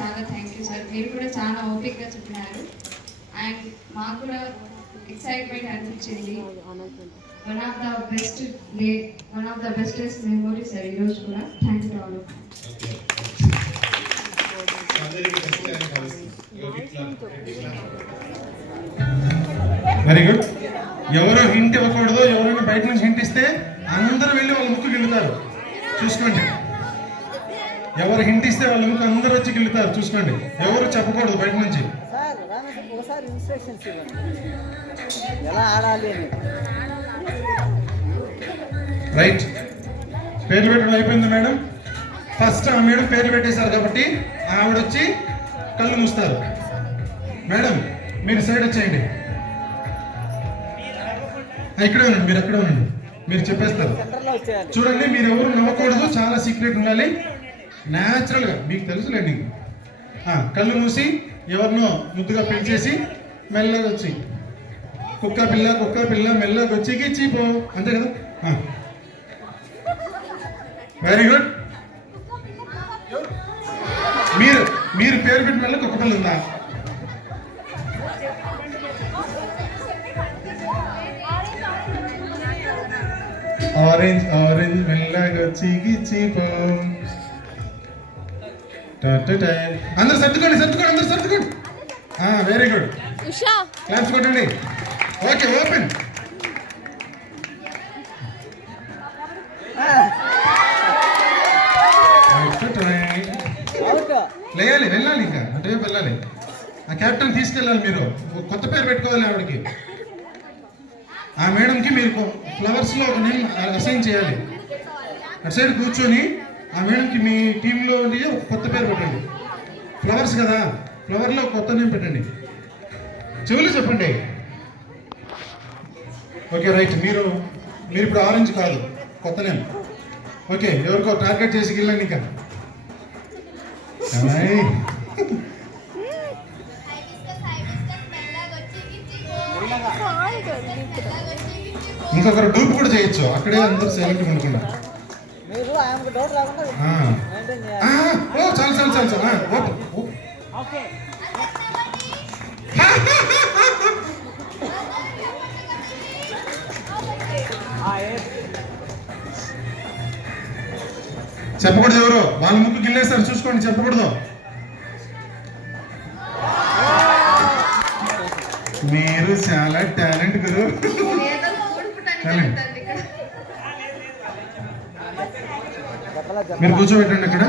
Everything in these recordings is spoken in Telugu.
చాలా థ్యాంక్ యూ సార్. మీరు కూడా చాలా ఓపిక్గా చెప్పినారు అండ్ మాకు కూడా ఎక్సైట్మెంట్ అనిపించింది. One of the bestest memory sir ఈరోజు కూడా. Thank you all. Very good. ఎవరో హింట్ ఇవ్వకూడదు. ఎవరైనా బయట నుంచి హింట్ ఇస్తే అందరూ వెళ్ళి వాళ్ళ ముక్కు గిల్లుతారు, చూసుకోండి. ఎవరు హింట్ ఇస్తే వాళ్ళ ముక్కు అందరూ వచ్చి గిల్లుతారు, చూసుకోండి. ఎవరు చెప్పకూడదు బయట నుంచి. రైట్, పేర్లు పెట్టడం అయిపోయింది మేడం. ఫస్ట్ ఆ మేడం పేర్లు పెట్టేశారు కాబట్టి ఆవిడ వచ్చి కళ్ళు మూస్తారు. మేడం మీరు సైడ్ వచ్చేయండి. ఇక్కడే ఉండండి, మీరు అక్కడే ఉండండి, మీరు చెప్పేస్తారు. చూడండి, మీరు ఎవరు నవ్వకూడదు, చాలా సీక్రెట్ ఉండాలి. న్యాచురల్గా మీకు తెలుసులేండి. కళ్ళు మూసి ఎవరినో ముద్దుగా పిలిచేసి మెల్లగా వచ్చి కుక్క పిల్ల మెల్లగా వచ్చి చీపో, అంతే కదా. Very good. మీరు పేరు పెట్టిన వల్ల కుక్క పిల్ల ఉందా? ఆరెంజ్ మెల్లగా వచ్చి చీపో. అందరు సర్దుకోండి. Very good. క్లాప్స్ కొట్టండి. Okay, open. లేయాలి, వెళ్ళాలి, ఇంకా అటువైపు వెళ్ళాలి. ఆ క్యాప్టెన్ తీసుకెళ్ళాలి. మీరు కొత్త పేరు పెట్టుకోవాలి ఆవిడకి. ఆ మేడంకి మీరు ఫ్లవర్స్లో ఒక నేమ్ అసైన్ చేయాలి. అటు సైడ్ కూర్చొని ఆ మేడంకి మీ టీంలో కొత్త పేరు పెట్టండి. ఫ్లవర్స్ కదా, ఫ్లవర్లో కొత్త నేమ్ పెట్టండి. చెవులు చెప్పండి. Okay right. మీరు ఇప్పుడు ఆరెంజ్ కాదు, కొత్త నేమ్. ఓకే, ఎవరికో టార్గెట్ చేసి వెళ్ళండి. ఇంకా ఇంకొకరు డూప్ కూడా చేయొచ్చు. అక్కడే అందరూ సైలెంట్ అనుకున్నా. చాలు. చెప్పకూడదు. ఎవరు వాళ్ళ ముక్కు గిల్లేస్తారు, చూసుకోండి. చెప్పకూడదు. మీరు చాలా టాలెంట్ గురు. మీరు కూర్చోబెట్టండి అక్కడ.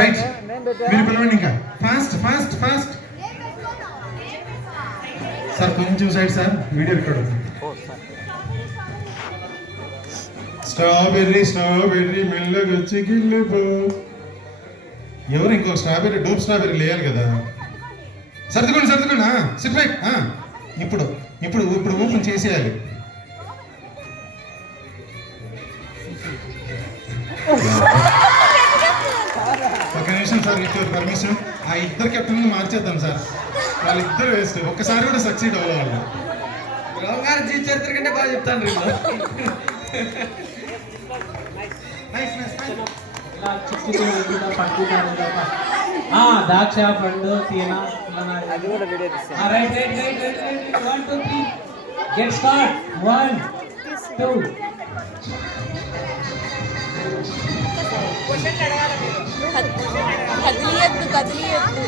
రైట్, మీరు పిలవండి. ఇంకా ఫాస్ట్. సార్ కొంచెం సైడ్ సార్, వీడియో రికార్డ్ అవుతుంది. స్ట్రాబెర్రీ మెల్లగా వచ్చి గిల్లిపో. ఎవరు ఇంకో స్ట్రాబెర్రీ, డూప్ స్ట్రాబెర్రీ లేయాలి కదా. సర్దుకోండి. Sit right. ఇప్పుడు ఓపెన్ చేసేయాలి. ఒక నిమిషం సార్, విత్ యువర్ పర్మిషన్. ఆ ఇద్దరు కెప్టెన్ మార్చేద్దాం సార్. వాళ్ళిద్దరు వేస్ట్. ఒక్కసారి కూడా సక్సీడ్ అవ్వాలి. వాళ్ళు చరిత్ర కంటే బాగా చెప్తాను. ద్రాక్ష పండు తీన గెట్ స్టార్ట్. 1 2 కదిలియద్దు.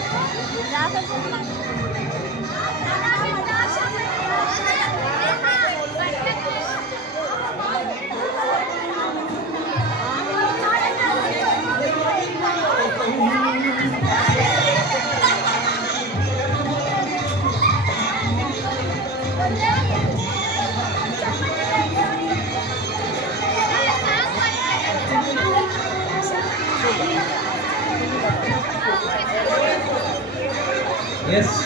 ఎస్,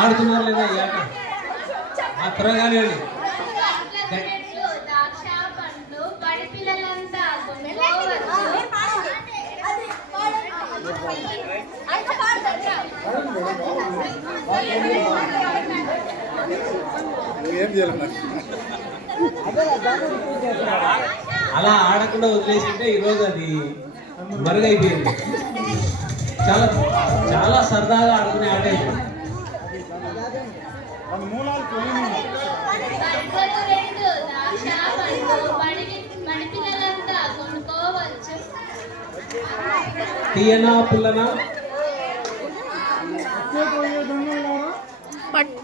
ఆడుతున్నారు లేదా ఈ ఆట? త్వరగా కానివ్వండి. ఏం చేయాలి? అలా ఆడకుండా వదిలేసింటే ఈరోజు అది మరుగైపోయింది. చాలా చాలా సరదాగా ఆడుకునే ఆట ఇది. తీయనా పుల్లనా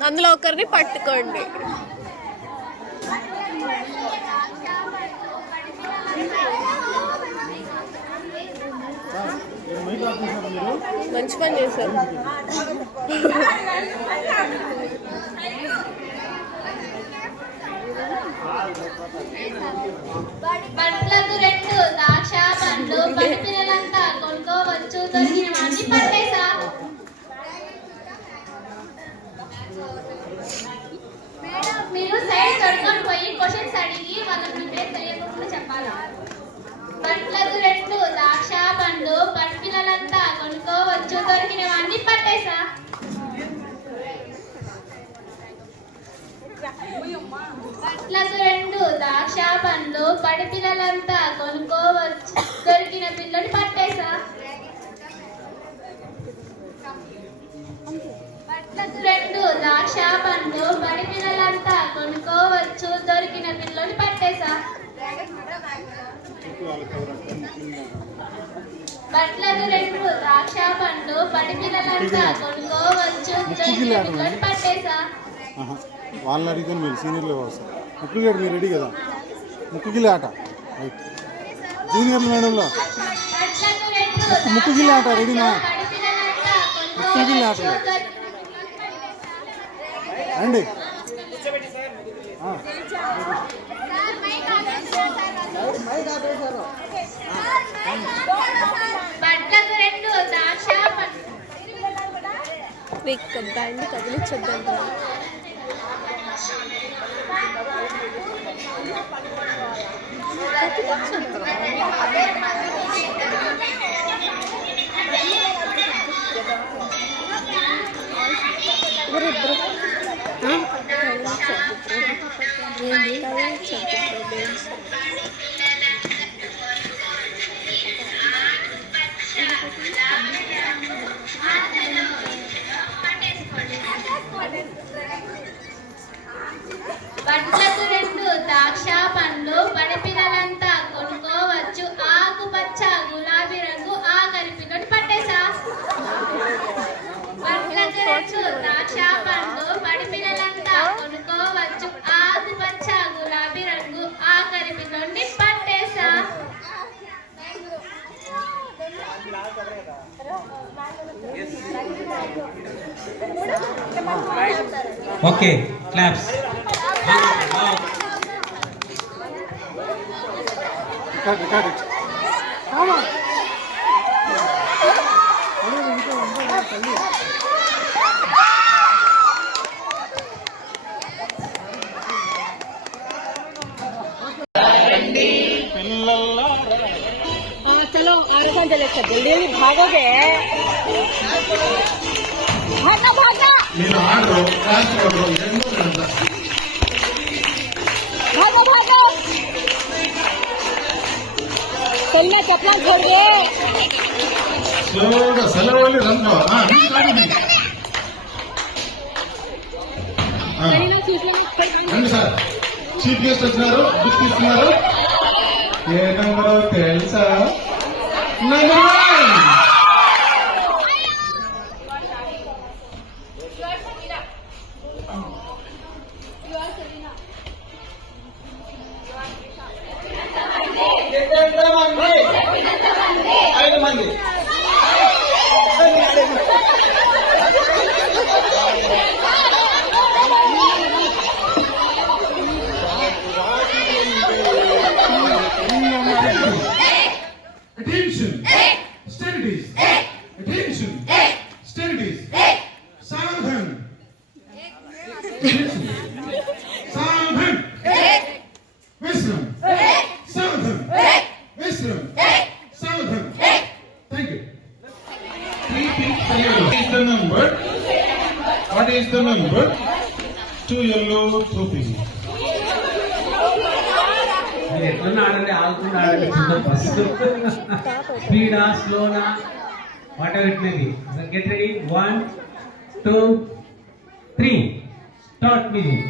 అందులో ఒకరిని పట్టుకోండి. మంచి పని చేశారు. పండ్లకు రెండు ద్రాక్ష పండ్లు పడి పిల్లలంతా కొనుక్కోవచ్చు, దొరికిన వాడిని పట్టేసా. మీరు సైడ్ కడుకొని పోయి క్వశ్చన్స్ అడిగి వాళ్ళకి మీ పేరు తెలియకుండా చెప్పాలి. పండ్లకు రెండు ద్రాక్ష పండ్లు పడి పిల్లలంతా కొనుక్కోవచ్చు, దొరికిన వాడిని పట్టేసా. పండ్లకు రెండు ద్రాక్ష పండ్లు పడి పిల్లలంతా కొనుక్కోవచ్చు, దొరికిన పిల్లని పట్టేసా. పండ్లకు రెండు ద్రాక్ష పండ్లు పడి పిల్లలంతా కొనుక్కోవచ్చు, దొరికిన పిల్లని పట్టేసా. పండ్లకు రెండు ద్రాక్ష పండ్లు పడి పిల్లలంతా కొనుక్కోవచ్చు, దొరికిన పిల్లని పట్టేసా. వాళ్ళని అడిగితే మీరు సీనియర్లు వస్తారు. ముక్కుగిలేడు మీరు రెడీ కదా? ముక్కుగిలే ఆట రైట్. జూనియర్లు మేడంలో ముక్కుగిలే ఆట రెడీనా? ముక్కుగిలే ఆట అండి. పండ్లకు రెండు ద్రాక్ష బ్యాండ్ కదిలించొద్దంట. పండ్లకు రెండు ద్రాక్ష పండ్లు పడి పిల్లలంతా కొనుక్కోవచ్చు, ఆకుపచ్చ గులాబీ రంగు ఆఖరి పిల్లని పట్టేసా. పండ్లకు రెండు ద్రాక్ష పండ్లు పడి పిల్లలంతా కొనుక్కోవచ్చు, ఆకుపచ్చ గులాబీ రంగు ఆఖరి పిల్లని పట్టేసా. Okay claps. రికార్డ్ चलो आगे कौन चले? जल्दी भागोगे, भागा भागा మీరు ఆడరు క్లాస్ కొడరు ఎందుకు అంత भागो भागो, चलना चपला छोड़ दे. స్లోగా సెలవులు రంగు రండి సార్. చీఫ్ గెస్ట్ వచ్చినారు, బుక్ తీసుకున్నారు. ఏ నెంబరో తెలుసా? Number 1. Attention. Studies. Attention. Studies. Saavdhan. Saavdhan. Visram. Saavdhan. Visram. Saavdhan. Thank you. Repeat. What is the number? What is the number? 2 yellow, 2 pink. మీరు ఎట్లన్నా ఆడండి, ఆగకుండా ఆడండి. చూద్దాం ఫస్ట్ స్పీడా స్లోనా whatever it may be. Get ready 1 2 3 start music.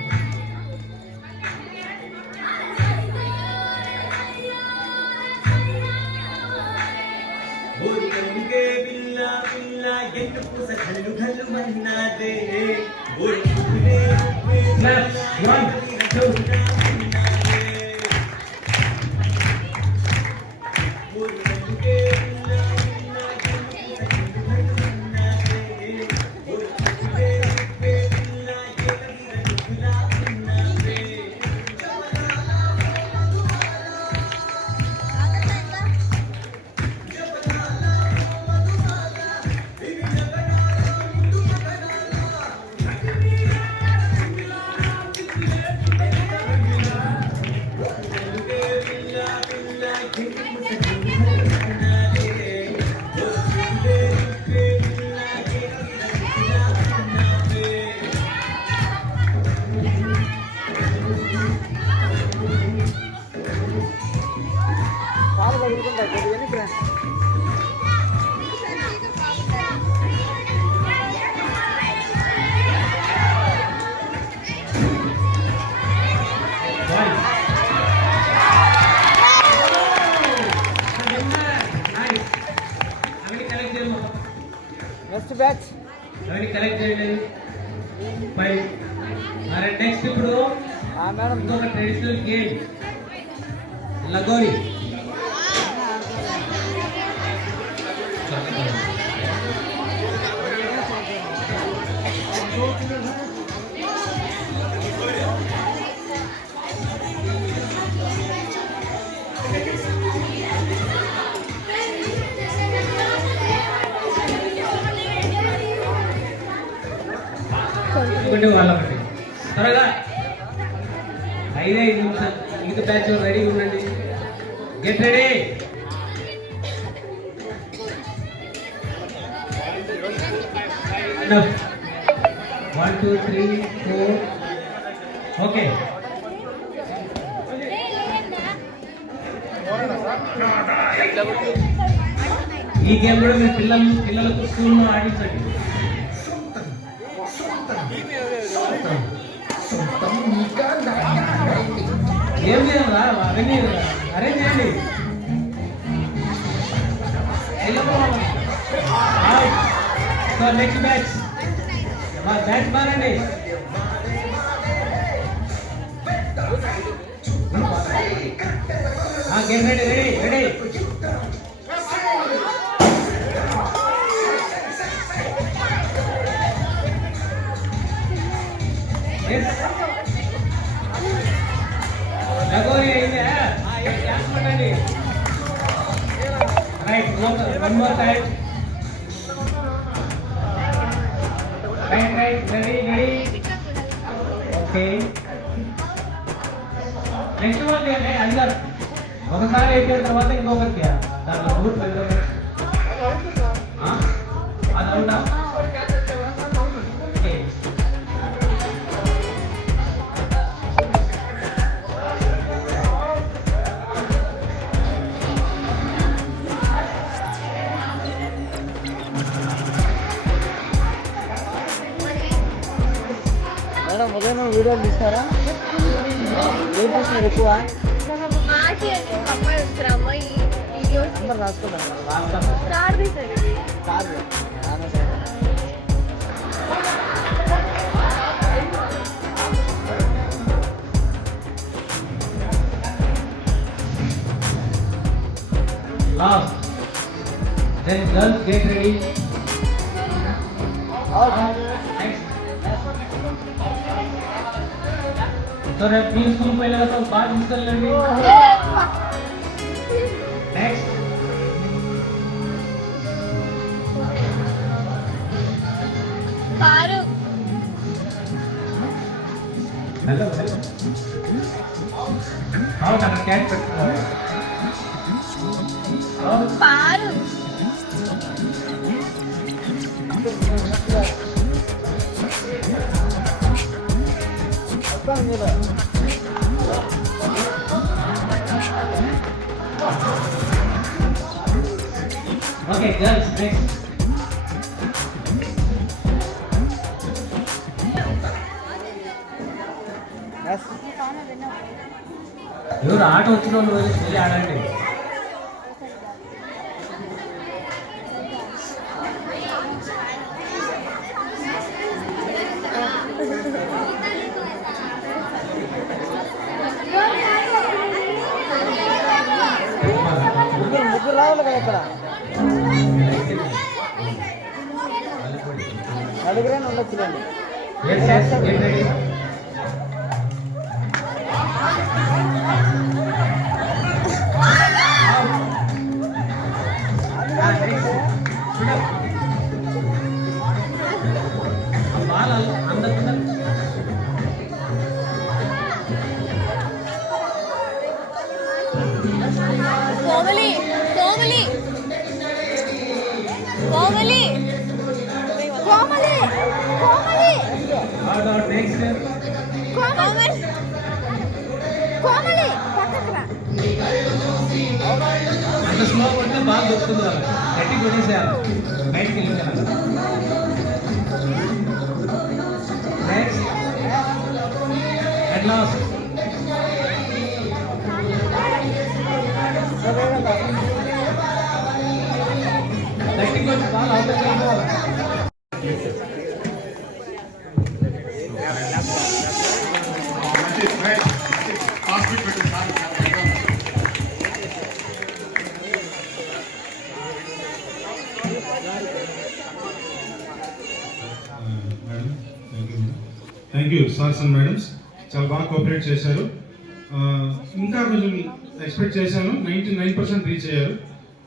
Clap. 1 2 next batch అవన్నీ కలెక్ట్ చేయండి. 5. మరి నెక్స్ట్ ఇప్పుడు మేడం ఇంకొక ట్రెడిషనల్ గేమ్ లగోరి. వాళ్ళకి త్వరగా 5 నిమిషాలు. మిగతా బ్యాచ్ రెడీగా ఉండండి. Get ready. Enough. 1 2 3 4. ఓకే. ఈ గేమ్ కూడా మీ పిల్లలకు స్కూల్లో ఆడించండి. ఏం చేయాలా అవన్నీ అరేంజ్ చేయండి. నెక్స్ట్ బ్యాచ్ బ్యాచ్ మారండి. Game ready ready ready. Lagori అయిందా? పట్టండి. Right. 1 more time. Right ready ready. Okay. Next one అంటే అందరు ఒకసారి అయిపోయిన తర్వాత ఇంకొకరికి దాంట్లో రూట్ అది అవునా? ఓకే. మేడం ఉదయం వీడియోలు తీస్తారా? ఏం చూస్తున్నారు ఎక్కువ? నంబర్ రాసుకున్నాను. Last. Then girls get ready. Next. So that means तुम पहले तो बात निकल लेंगे. Next. Farooq. Hello. How can I catch it? Farooq. Okay girls next. ఎవరు ఆట వచ్చిన వాళ్ళు వెళ్ళి ఆడండి. ముగ్గురు రావాలి కదా ఇక్కడ, నలుగురైనా ఉండొచ్చులేండి. కోమలి కోమలి కోమలి కోమలి కోమలి కోమలి కోమలి పక్కకు రా. అంత స్లో కొడితే బాగా దొరుకుతుంది వాళ్ళకి. గట్టి కొట్టేసేయాలి, బయటికి వెళ్ళిపోయాలి. నెక్స్ట్ అట్ లాస్ట్ గట్టి కొట్టి బాగా అవతలకి వెళ్ళిపోవాలి. Thank you sirs and madams, చాలా బాగా కోఆపరేట్ చేశారు. ఇంకా కొంచెం ఎక్స్పెక్ట్ చేశాను, 99% రీచ్ అయ్యారు.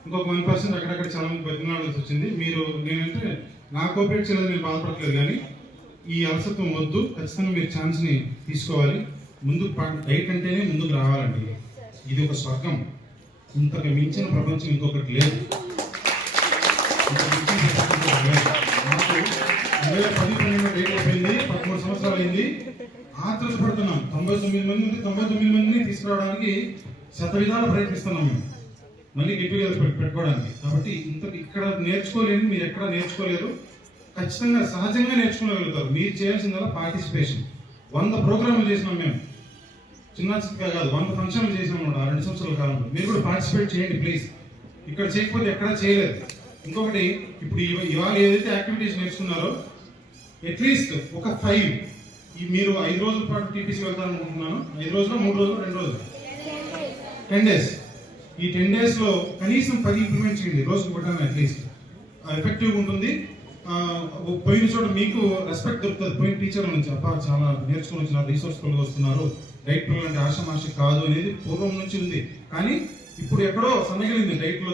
ఇంకొక 1% అక్కడక్కడ చాలా మంది బతిమాలాల్సి వచ్చింది. మీరు నేనంటే నా కోఆపరేట్ చేయలేదు, నేను బాధపడలేదు, కానీ ఈ అలసత్వం వద్దు, ఖచ్చితంగా మీరు ఛాన్స్ని తీసుకోవాలి. ముందుకు 8 అంటేనే ముందుకు రావాలండి. ఇది ఒక స్వర్గం, ఇంతకు మించిన ప్రపంచం ఇంకొకటి లేదు. నాకు 2010-12 డేట్ అయిపోయింది, 13 సంవత్సరాలు అయింది. ఆతృత పడుతున్నాం. 99 మంది ఉంటే 99 మందిని తీసుకురావడానికి శతవిధాలు ప్రయత్నిస్తున్నాం మేము, మళ్ళీ గెట్ టుగెదర్ పెట్టుకోవడానికి. కాబట్టి ఇక్కడ నేర్చుకోలేని మీరు ఎక్కడ నేర్చుకోలేరు. ఖచ్చితంగా సహజంగా నేర్చుకోగలుగుతారు. మీరు చేయాల్సిందల్లా పార్టిసిపేషన్. 100 ప్రోగ్రాములు చేసినాం మేము, చిన్న చిన్నగా కాదు, 100 ఫంక్షన్లు చేసినాం 2 సంవత్సరాల కాలంలో. మీరు కూడా పార్టిసిపేట్ చేయండి ప్లీజ్. ఇక్కడ చేయకపోతే ఎక్కడా చేయలేదు. ఇంకొకటి, ఇప్పుడు ఇవాళ ఏదైతే యాక్టివిటీస్ నేర్చుకున్నారో అట్లీస్ట్ ఒక 5 మీరు 5 రోజుల పాటు టీపీసీ వెళ్తారనుకుంటున్నాను. 5 రోజులు, 3 రోజులు, 2 రోజులు, 10 days. ఈ 10 daysలో కనీసం 10 ఇంప్లిమెంట్ చేయండి, రోజుకు ఒకటాను అట్లీస్ట్. ఎఫెక్టివ్గా ఉంటుంది. పోయిన చోట మీకు రెస్పెక్ట్ దొరుకుతుంది. పోయిన టీచర్ల నుంచి, అబ్బా చాలా నేర్చుకుని వచ్చినారు, రీసోర్స్ఫుల్గా వస్తున్నారు, డైట్ పిల్లలు అంటే ఆషామాషి కాదు అనేది పూర్వం నుంచి ఉంది. కానీ ఇప్పుడు ఎక్కడో సన్నగిలింది డైట్లో,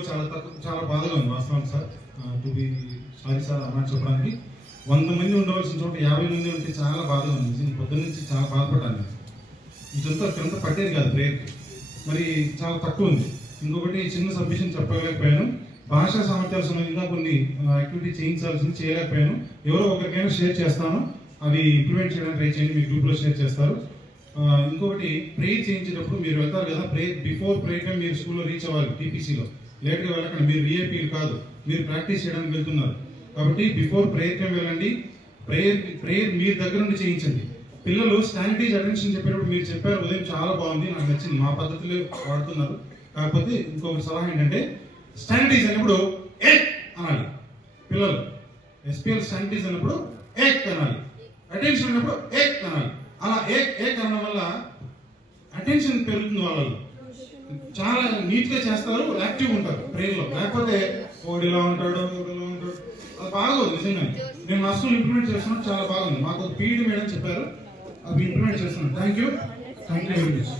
చాలా బాధగా ఉంది వాస్తవానికి sir. To be sorry sir అన్నమాట చెప్పడానికి. 100 మంది ఉండవలసిన చోట 50 మంది ఉంటే చాలా బాధగా ఉంది. పొద్దున్న నుంచి చాలా బాధపడ్డాను. ఇదంతా పట్టేది కాదు ప్రేయర్కి, మరి చాలా తక్కువ ఉంది. ఇంకొకటి చిన్న సబ్మిషన్ చెప్పలేకపోయాను. భాషా సామర్థ్యాల సంబంధించిన కొన్ని యాక్టివిటీ చేయించాల్సింది చేయలేకపోయాను. ఎవరో ఒకరికైనా షేర్ చేస్తాను, అవి ఇంప్లిమెంట్ చేయడానికి ట్రై చేయండి, మీ గ్రూప్లో షేర్ చేస్తారు. ఇంకొకటి, ప్రేయర్ చేయించేటప్పుడు మీరు వెళ్తారు కదా, బిఫోర్ ప్రేయర్ టైం మీరు స్కూల్లో రీచ్ అవ్వాలి. టీపీసీలో లేట్గా వెళ్ళకండి, మీరు విఐపీలు కాదు, మీరు ప్రాక్టీస్ చేయడానికి వెళ్తున్నారు. కాబట్టి బిఫోర్ ప్రేయర్ టైం వెళ్ళండి. ప్రేయర్ మీరు దగ్గర నుండి చేయించండి. పిల్లలు స్టాండర్డైజ్ అటెన్షన్ చెప్పేటప్పుడు మీరు చెప్పారు ఉదయం, చాలా బాగుంది, నాకు నచ్చింది, మా పద్ధతిలో వాడుతున్నారు. కాకపోతే ఇంకొక సలహా ఏంటంటే, స్టాండర్డైజ్ అన్నప్పుడు ఏక్ అనాలి పిల్లలు. ఎస్పీఎల్ స్టాండర్డైజ్ అన్నప్పుడు ఏక్ అనాలి, అటెన్షన్ అన్నప్పుడు ఏక్ అనాలి. అలా ఏక్ అనడం వల్ల అటెన్షన్ పెరుగుతుంది, వాళ్ళు చాలా నీట్గా చేస్తారు, యాక్టివ్గా ఉంటారు ప్రేయర్లో. లేకపోతే ఒకడు ఇలా ఉంటాడు, ఒకడు ఇలా ఉంటాడు, అది బాగోదు నిజంగా. నేను మా స్కూల్ ఇంప్లిమెంట్ చేస్తున్నాను, చాలా బాగుంది. మాకు ఒక పీఈడీ మేడం చెప్పారు, అవి ఇంప్లిమెంట్ చేస్తున్నాను. Thank you very much.